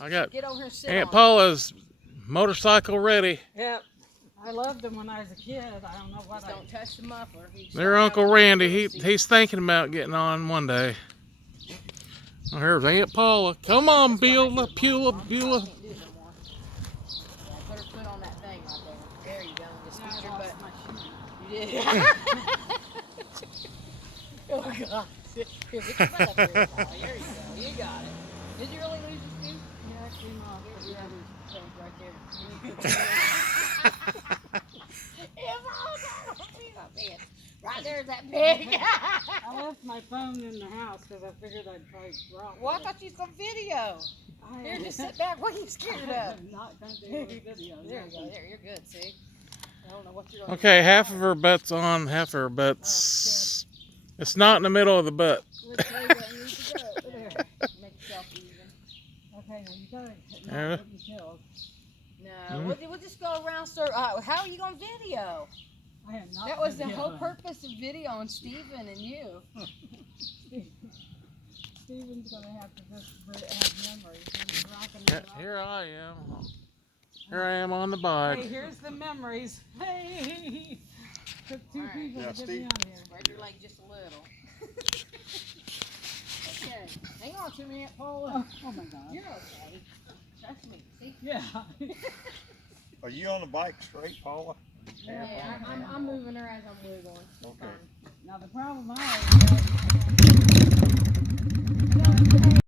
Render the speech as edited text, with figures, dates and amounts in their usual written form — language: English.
I got Get over here and sit Aunt on Paula's motorcycle ready. Yep. I loved them when I was a kid. I don't know what Just don't touch the muffler. You Their start Uncle having Randy, to he's thinking about getting on one day. Oh, here's Aunt Paula. Come on, Beulah, Beulah, Beulah. Can't do it no more. Yeah, put her foot on that thing right there. There you go. Just I scoot your lost butt. my shoe. You did. Oh God. Get your butt up here, Paula. There you go. You got it. Did you really lose your shoe? Yeah, it came off. There's Yeah. your other right there. You need to put your It's all down on me, my pants. Right there's that pig. I left my phone in the house because I figured I'd probably drop Well, I it. thought you some video. Here, just sit back. What are you scared of? I'm not going to do a video. There you go. There, you're good. See? I don't know what you're. Okay, half of her butt's on, half of her butt's. It's not in the middle of the butt. Which way do I need to go? There. Make yourself even. Okay, now you gotta Yeah. not get me killed. No, we'll just go around, sir. How are you going to video? I am not That was the videoing. whole purpose of videoing Steven and you. Steven's gonna have to just have memories. He's rocking it up. Here I am. Here I am on the bike. Hey, here's the memories. Hey, took two All right. people Yeah, to get Steve. me on here. Spread your leg just a little. Okay. Hang on to me, Aunt Paula. Oh my God. You're okay. Trust me. See? Yeah. Are you on the bike straight, Paula? Yeah, I'm moving her as I'm wiggling. It's Okay. fine. Now the problem I have